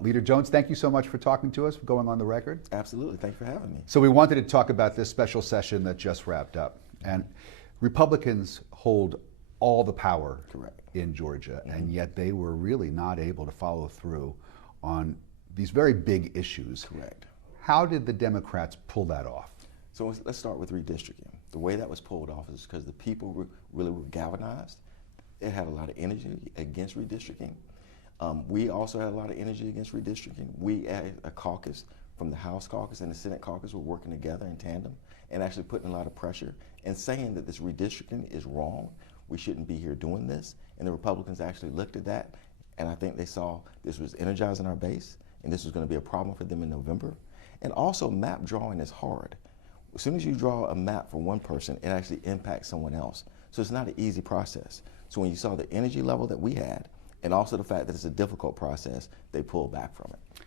Leader Jones, thank you so much for talking to us, for going on the record. Absolutely. Thank you for having me. So we wanted to talk about this special session that just wrapped up. And Republicans hold all the power Correct. in Georgia, and yet they were really not able to follow through on these very big issues. Correct. How did the Democrats pull that off? So let's start with redistricting. The way that was pulled off is because the people really were galvanized. It had a lot of energy against redistricting. We also had a lot of energy against redistricting. We, as a caucus, from the House caucus and the Senate caucus, were working together in tandem and actually putting a lot of pressure and saying that this redistricting is wrong. We shouldn't be here doing this. And the Republicans actually looked at that, and I think they saw this was energizing our base, and this was going to be a problem for them in November. And also, map drawing is hard. As soon as you draw a map for one person, it actually impacts someone else. So it's not an easy process. So when you saw the energy level that we had, and also the fact that it's a difficult process, they pulled back from it.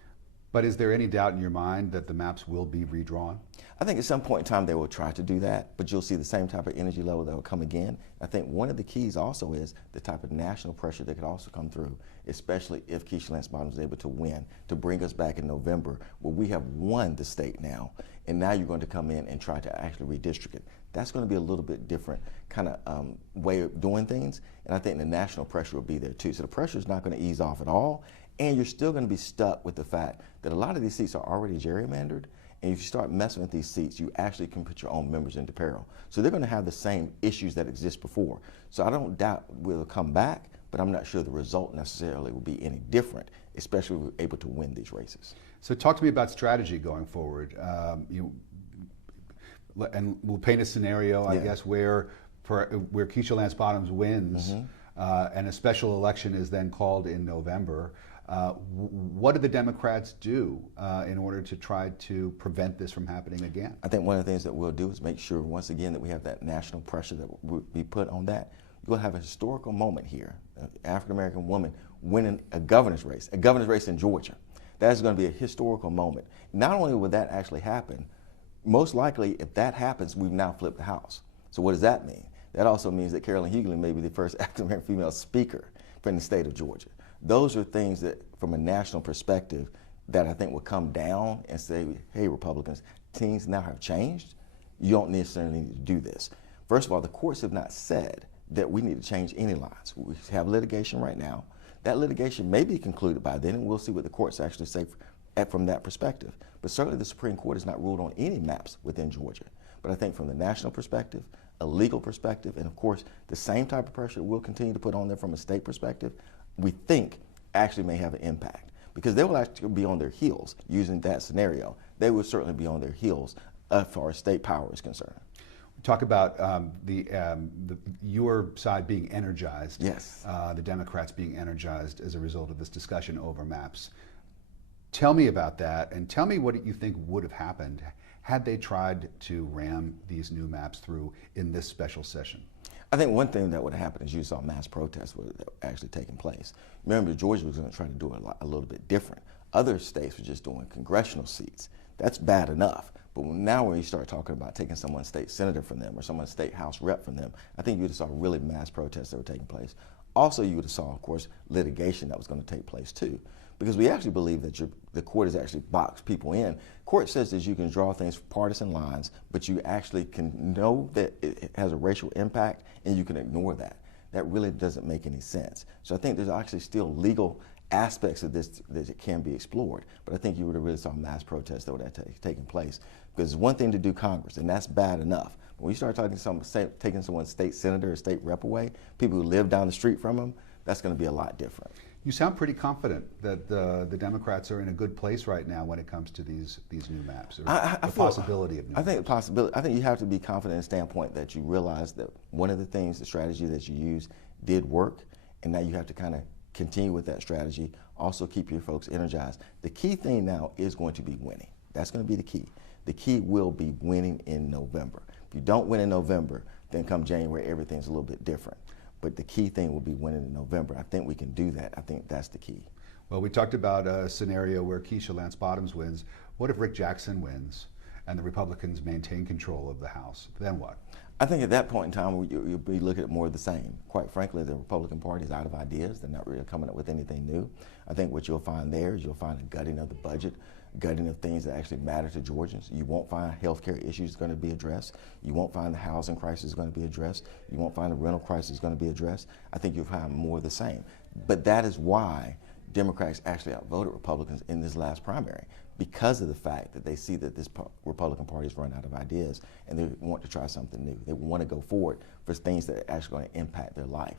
But is there any doubt in your mind that the maps will be redrawn? I think at some point in time they will try to do that, but you'll see the same type of energy level that will come again. I think one of the keys also is the type of national pressure that could also come through, especially if Keisha Lance Bottoms is able to win, to bring us back in November, where we have won the state now, and now you're going to come in and try to actually redistrict it. That's going to be a little bit different kind of way of doing things, and I think the national pressure will be there too. So the pressure is not going to ease off at all, and you're still going to be stuck with the fact that a lot of these seats are already gerrymandered, and if you start messing with these seats, you actually can put your own members into peril. So they're going to have the same issues that exist before. So I don't doubt we'll come back, but I'm not sure the result necessarily will be any different, especially if we're able to win these races. So talk to me about strategy going forward. And we'll paint a scenario, I guess, where Keisha Lance Bottoms wins, and a special election is then called in November. What do the Democrats do in order to try to prevent this from happening again? I think one of the things that we'll do is make sure, once again, that we have that national pressure that will be put on that. You'll have a historical moment here, an African-American woman winning a governor's race in Georgia. That is going to be a historical moment. Not only will that actually happen, most likely, if that happens, we've now flipped the House. So what does that mean? That also means that Carolyn Hughley may be the first African-American female speaker from the state of Georgia. Those are things that, from a national perspective, that I think will come down and say, hey, Republicans, things now have changed. You don't necessarily need to do this. First of all, the courts have not said that we need to change any lines. We have litigation right now. That litigation may be concluded by then, and we'll see what the courts actually say from that perspective. But certainly the Supreme Court has not ruled on any maps within Georgia. But I think from the national perspective, a legal perspective, and of course the same type of pressure we'll continue to put on them from a state perspective, we think actually may have an impact. Because they will actually be on their heels using that scenario. They will certainly be on their heels as far as state power is concerned. Talk about your side being energized. Yes. The Democrats being energized as a result of this discussion over maps. Tell me about that, and tell me what you think would have happened had they tried to ram these new maps through in this special session. I think one thing that would have happened is you saw mass protests were actually taking place. Remember, Georgia was going to try to do it a little bit different. Other states were just doing congressional seats. That's bad enough. But now when you start talking about taking someone's state senator from them or someone's state house rep from them, I think you would have saw really mass protests that were taking place. Also, you would have saw, of course, litigation that was going to take place too. Because we actually believe that the court has actually boxed people in. Court says that you can draw things for partisan lines, but you actually can know that it has a racial impact and you can ignore that. That really doesn't make any sense. So I think there's actually still legal aspects of this that it can be explored. But I think you would have really saw mass protests that would have taken place. Because it's one thing to do Congress, and that's bad enough. But when you start taking someone's state senator or state rep away, people who live down the street from them, that's going to be a lot different. You sound pretty confident that the Democrats are in a good place right now when it comes to these new maps, or the possibility of new maps. I think you have to be confident in the standpoint that you realize that one of the things, the strategy that you used did work, and now you have to kind of continue with that strategy, also keep your folks energized. The key thing now is going to be winning. That's going to be the key. The key will be winning in November. If you don't win in November, then come January, everything's a little bit different. But the key thing will be winning in November. I think we can do that. I think that's the key. Well, we talked about a scenario where Keisha Lance Bottoms wins. What if Rick Jackson wins and the Republicans maintain control of the House? Then what? I think at that point in time, you'll be looking at more of the same. Quite frankly, the Republican Party is out of ideas. They're not really coming up with anything new. I think what you'll find there is you'll find a gutting of the budget, gutting of things that actually matter to Georgians. You won't find healthcare issues going to be addressed. You won't find the housing crisis going to be addressed. You won't find the rental crisis going to be addressed. I think you'll find more of the same. But that is why Democrats actually outvoted Republicans in this last primary, because of the fact that they see that this Republican Party has run out of ideas and they want to try something new. They want to go forward for things that are actually going to impact their life.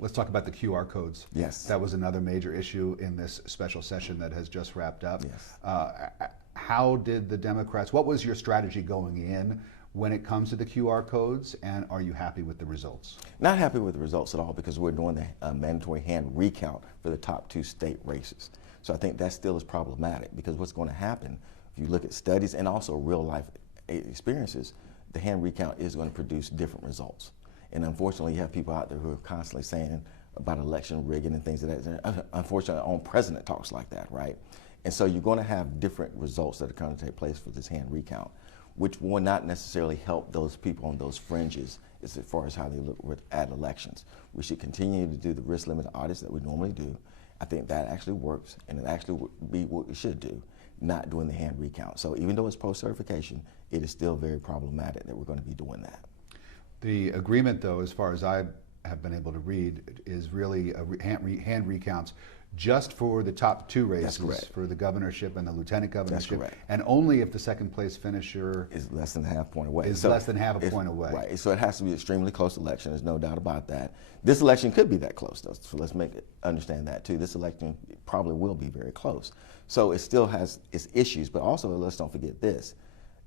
Let's talk about the QR codes. Yes. That was another major issue in this special session that has just wrapped up. Yes. How did the Democrats, what was your strategy going in when it comes to the QR codes, and are you happy with the results? Not happy with the results at all, because we're doing the mandatory hand recount for the top 2 state races. So I think that still is problematic, because what's going to happen, if you look at studies and also real life experiences, the hand recount is going to produce different results. And unfortunately, you have people out there who are constantly saying about election rigging and things like that. Unfortunately, our own president talks like that, right? And so you're going to have different results that are going to take place for this hand recount, which will not necessarily help those people on those fringes as far as how they look at elections. We should continue to do the risk limit audits that we normally do. I think that actually works, and it actually would be what we should do, not doing the hand recount. So even though it's post-certification, it is still very problematic that we're going to be doing that. The agreement, though, as far as I have been able to read, is really hand recounts just for the top 2 races, for the governorship and the lieutenant governorship. That's correct. And only if the second place finisher is less than half point away. Is less than half a point away. Right. So it has to be an extremely close election. There's no doubt about that. This election could be that close, though. So let's understand that too. This election probably will be very close. So it still has its issues, but also let's don't forget this.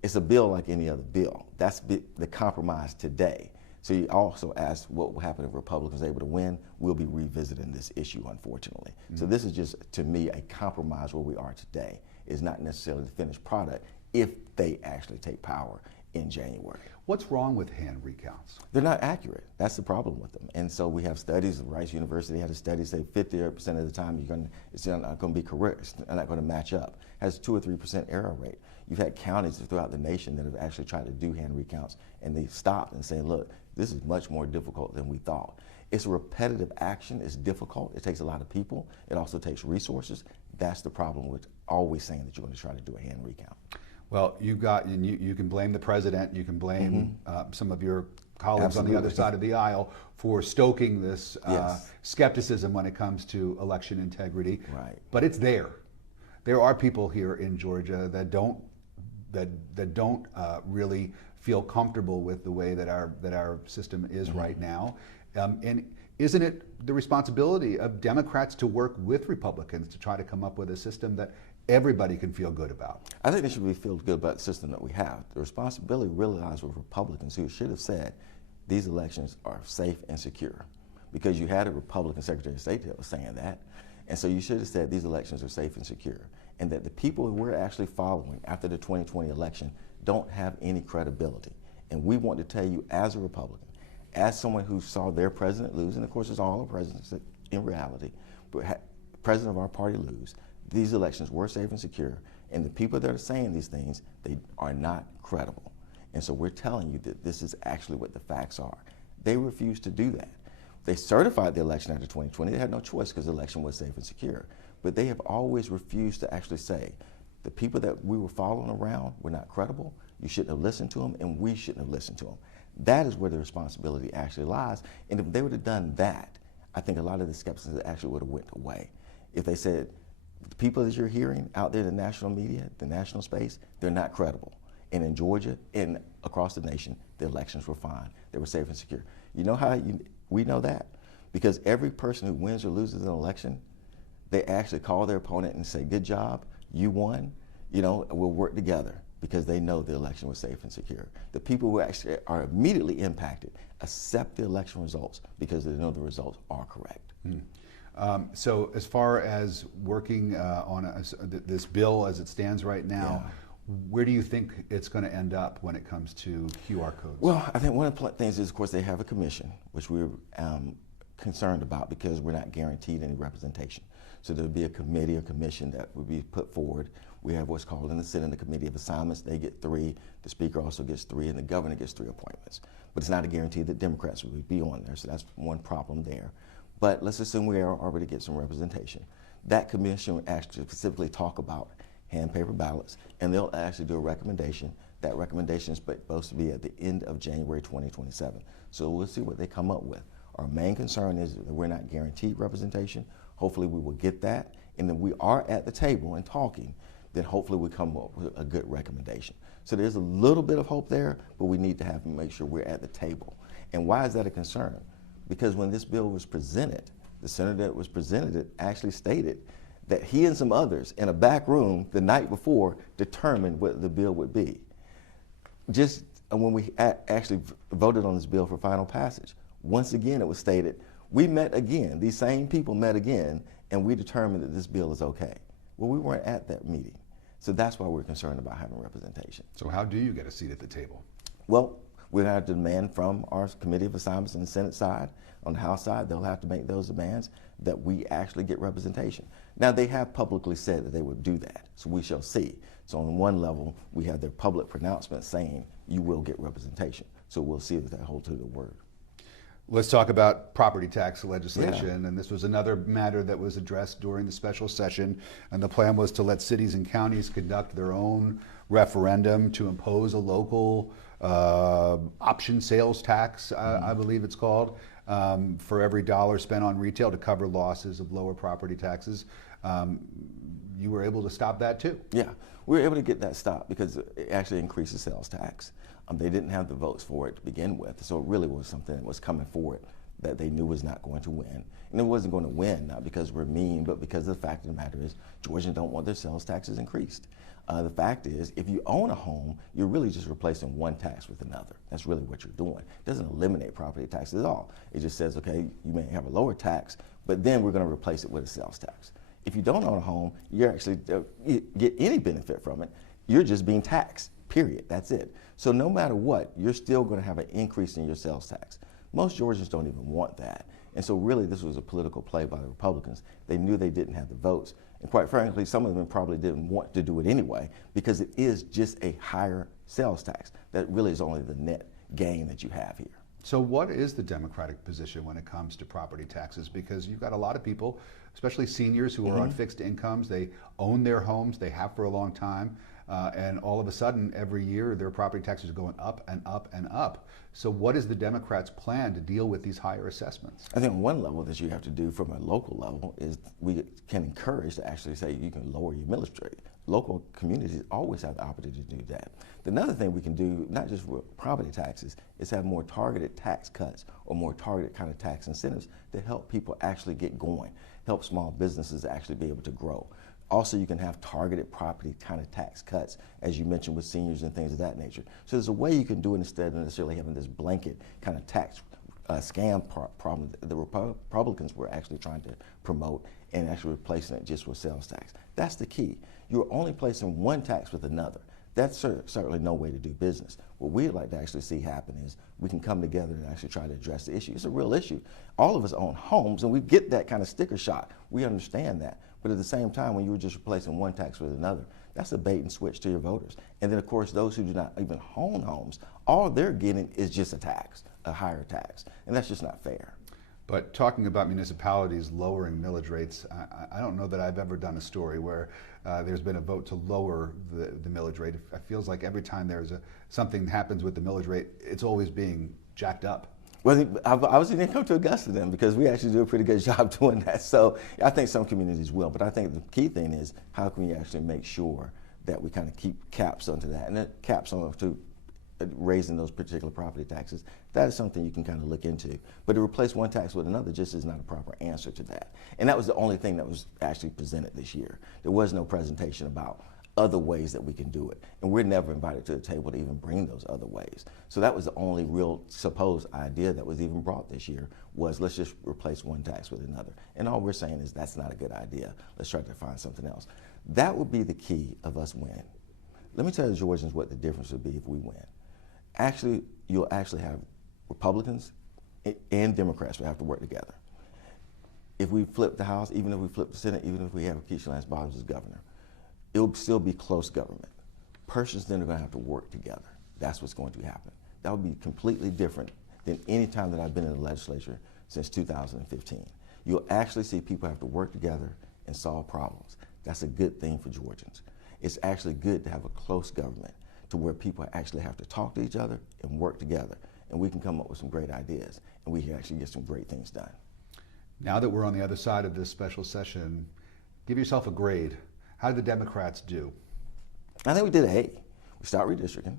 It's a bill like any other bill. That's the compromise today. So you also ask what will happen if Republicans are able to win. We'll be revisiting this issue, unfortunately. Mm-hmm. So this is just, to me, a compromise where we are today. It's not necessarily the finished product if they actually take power in January. What's wrong with hand recounts? They're not accurate. That's the problem with them. And so we have studies. Rice University had a study say 50% of the time it's not going to be correct. It's not going to match up. It has 2 or 3% error rate. You've had counties throughout the nation that have actually tried to do hand recounts, and they stopped and say, look, this is much more difficult than we thought. It's a repetitive action. It's difficult. It takes a lot of people. It also takes resources. That's the problem with always saying that you're going to try to do a hand recount. Well, you can blame the president. You can blame some of your colleagues Absolutely. on the other side of the aisle for stoking this Yes. skepticism when it comes to election integrity. Right. But it's there. There are people here in Georgia that don't really feel comfortable with the way that our system is Mm-hmm. right now. And isn't it the responsibility of Democrats to work with Republicans to try to come up with a system that everybody can feel good about? I think they should feel good about the system that we have. The responsibility really lies with Republicans, who should have said these elections are safe and secure, because you had a Republican Secretary of State that was saying that. And so you should have said these elections are safe and secure, and that the people who we're actually following after the 2020 election don't have any credibility. And we want to tell you, as a Republican, as someone who saw their president lose, and of course it's all our presidents in reality, but president of our party lose, these elections were safe and secure, and the people that are saying these things, they are not credible. And so we're telling you that this is actually what the facts are. They refused to do that. They certified the election after 2020. They had no choice because the election was safe and secure. But they have always refused to actually say, the people that we were following around were not credible, you shouldn't have listened to them, and we shouldn't have listened to them. That is where the responsibility actually lies. And if they would have done that, I think a lot of the skepticism actually would have went away. If they said, the people that you're hearing out there in the national media, the national space, they're not credible. And in Georgia and across the nation, the elections were fine. They were safe and secure. You know how we know that? Because every person who wins or loses an election, they actually call their opponent and say, good job, you won, we'll work together, because they know the election was safe and secure. The people who actually are immediately impacted accept the election results because they know the results are correct. So as far as working on this bill as it stands right now, where do you think it's going to end up when it comes to QR codes? Well, I think one of the things is, of course, they have a commission, which we're concerned about because we're not guaranteed any representation. So there'll be a committee or commission that will be put forward. We have what's called in the Senate a committee of assignments. They get 3. The Speaker also gets 3, and the governor gets 3 appointments. But it's not a guarantee that Democrats will be on there, so that's one problem there. But let's assume we are already get some representation. That commission will actually specifically talk about hand paper ballots, and they'll actually do a recommendation. That recommendation is supposed to be at the end of January 2027. So we'll see what they come up with. Our main concern is that we're not guaranteed representation. Hopefully we will get that, and then we are at the table and talking, then hopefully we come up with a good recommendation. So there's a little bit of hope there, but we need to make sure we're at the table. And why is that a concern? Because when this bill was presented, the senator that was presented it actually stated that he and some others in a back room the night before determined what the bill would be. Just when we actually voted on this bill for final passage, once again it was stated, we met again, these same people met again, and we determined that this bill is okay. Well, we weren't at that meeting. So that's why we're concerned about having representation. So how do you get a seat at the table? Well, we're going to have to demand from our committee of assignments on the Senate side. On the House side, they'll have to make those demands that we actually get representation. Now, they have publicly said that they would do that, so we shall see. So on one level, we have their public pronouncement saying you will get representation. So we'll see if they hold to their word. Let's talk about property tax legislation, and this was another matter that was addressed during the special session, and the plan was to let cities and counties conduct their own referendum to impose a local option sales tax, I believe it's called, for every dollar spent on retail to cover losses of lower property taxes. You were able to stop that too? Yeah, we were able to get that stopped because it actually increases sales tax. They didn't have the votes for it to begin with, so it really was something that was coming forward that they knew was not going to win. And it wasn't going to win, not because we're mean, but because the fact of the matter is Georgians don't want their sales taxes increased. The fact is, if you own a home, you're really just replacing one tax with another. That's really what you're doing. It doesn't eliminate property taxes at all. It just says, okay, you may have a lower tax, but then we're going to replace it with a sales tax. If you don't own a home, you actually get any benefit from it. You're just being taxed, period. That's it. So no matter what, you're still going to have an increase in your sales tax. Most Georgians don't even want that. And so really this was a political play by the Republicans. They knew they didn't have the votes. And quite frankly, some of them probably didn't want to do it anyway because it is just a higher sales tax. That really is only the net gain that you have here. So what is the Democratic position when it comes to property taxes? Because you've got a lot of people, especially seniors who are on fixed incomes, they own their homes, they have for a long time, and all of a sudden every year their property taxes are going up and up and up. So what is the Democrats' plan to deal with these higher assessments? I think one level that you have to do from a local level is we can encourage to actually say you can lower your millage rate. Local communities always have the opportunity to do that. Another thing we can do, not just for property taxes, is have more targeted tax cuts or more targeted kind of tax incentives to help people actually get going, help small businesses actually be able to grow. Also, you can have targeted property kind of tax cuts, as you mentioned with seniors and things of that nature. So there's a way you can do it instead of necessarily having this blanket kind of tax scam problem that the Republicans were actually trying to promote and actually replacing it just with sales tax. That's the key. You're only placing one tax with another. That's certainly no way to do business. What we'd like to actually see happen is we can come together and actually try to address the issue. It's a real issue. All of us own homes, and we get that kind of sticker shock. We understand that. But at the same time, when you were just replacing one tax with another, that's a bait and switch to your voters. And then, of course, those who do not even own homes, all they're getting is just a tax, a higher tax. And that's just not fair. But talking about municipalities lowering millage rates, I don't know that I've ever done a story where there's been a vote to lower the millage rate. It feels like every time there's something happens with the millage rate, it's always being jacked up. Well, I was going to come to Augusta then because we actually do a pretty good job doing that. So I think some communities will, but I think the key thing is how can we actually make sure that we kind of keep caps onto that, and that caps on to raising those particular property taxes. That is something you can kind of look into. But to replace one tax with another just is not a proper answer to that. And that was the only thing that was actually presented this year. There was no presentation about other ways that we can do it. And we're never invited to the table to even bring those other ways. So that was the only real supposed idea that was even brought this year was let's just replace one tax with another. And all we're saying is that's not a good idea. Let's try to find something else. That would be the key of us winning. Let me tell the Georgians what the difference would be if we win. Actually, you'll actually have Republicans and Democrats will have to work together. if we flip the House, even if we flip the Senate, even if we have Keisha Lance Bottoms as governor, it'll still be close government. Persons then are going to have to work together. That's what's going to happen. That would be completely different than any time that I've been in the legislature since 2015. You'll actually see people have to work together and solve problems. That's a good thing for Georgians. It's actually good to have a close government to where people actually have to talk to each other and work together, and we can come up with some great ideas, and we can actually get some great things done. Now that we're on the other side of this special session, give yourself a grade. How did the Democrats do? I think we did A. We stopped redistricting.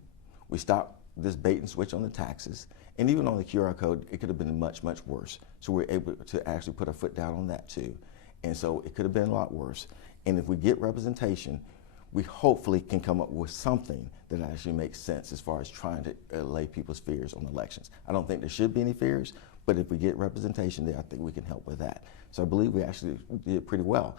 We stopped this bait and switch on the taxes. And even on the QR code, it could have been much, much worse. So we're able to actually put our foot down on that too. And so it could have been a lot worse. And if we get representation, we hopefully can come up with something that actually makes sense as far as trying to allay people's fears on elections. I don't think there should be any fears, but if we get representation there, I think we can help with that. So I believe we actually did pretty well.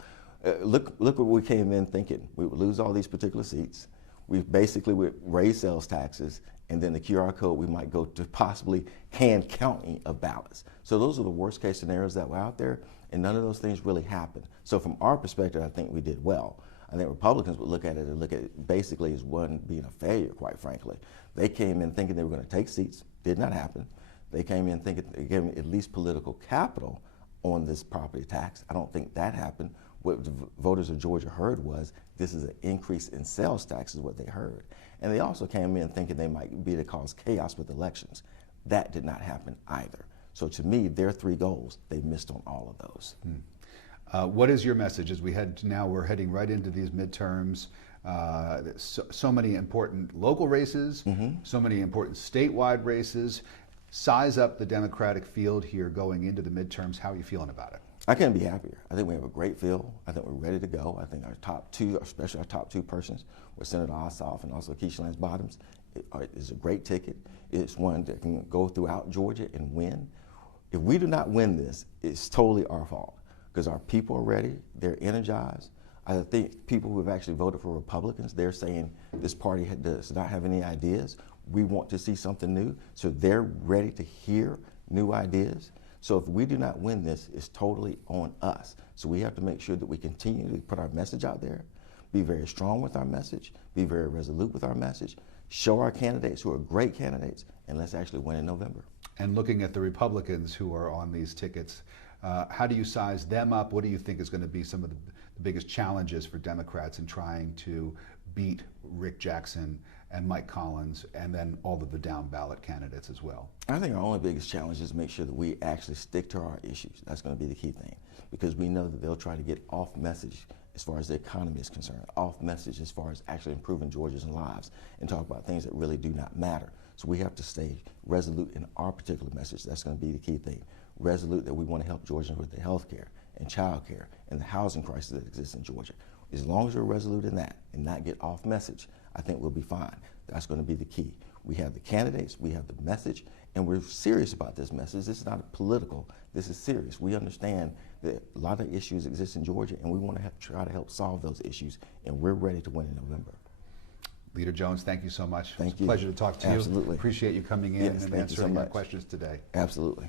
Look what we came in thinking. We would lose all these particular seats. We basically would raise sales taxes, and then the QR code, we might go to possibly hand counting of ballots. So those are the worst case scenarios that were out there, and none of those things really happened. So from our perspective, I think we did well. I think Republicans would look at it and look at it basically as one being a failure, quite frankly. They came in thinking they were going to take seats, did not happen. They came in thinking they gave at least political capital on this property tax. I don't think that happened. What the voters of Georgia heard was this is an increase in sales tax is what they heard. And they also came in thinking they might be to cause chaos with elections. That did not happen either. So to me, their three goals, they missed on all of those. What is your message as we're heading right into these midterms? So many important local races, so many important statewide races. Size up the Democratic field here going into the midterms. How are you feeling about it? I couldn't be happier. I think we have a great field. I think we're ready to go. I think our top two, especially our top two persons, with Senator Ossoff and also Keisha Lance Bottoms, is a great ticket. It's one that can go throughout Georgia and win. If we do not win this, it's totally our fault because our people are ready. They're energized. I think people who have actually voted for Republicans, they're saying this party does not have any ideas. We want to see something new. So they're ready to hear new ideas. So if we do not win this, it's totally on us. So we have to make sure that we continue to put our message out there, be very strong with our message, be very resolute with our message, show our candidates who are great candidates, and let's actually win in November. And looking at the Republicans who are on these tickets, how do you size them up? What do you think is going to be some of the biggest challenges for Democrats in trying to beat Rick Jackson and Mike Collins and then all of the down ballot candidates as well? I think our only biggest challenge is to make sure that we actually stick to our issues. That's going to be the key thing because we know that they'll try to get off message as far as the economy is concerned, off message as far as actually improving Georgia's lives and talk about things that really do not matter. So we have to stay resolute in our particular message. That's going to be the key thing. Resolute that we want to help Georgians with the health care and child care and the housing crisis that exists in Georgia. As long as we're resolute in that and not get off message, I think we'll be fine. That's going to be the key. We have the candidates, we have the message, and we're serious about this message. This is not political, this is serious. We understand that a lot of issues exist in Georgia, and we want to try to help solve those issues, and we're ready to win in November. Leader Jones, thank you so much. Thank you. It's a pleasure to talk to you. Absolutely. Appreciate you coming in and answering so our questions today. Absolutely.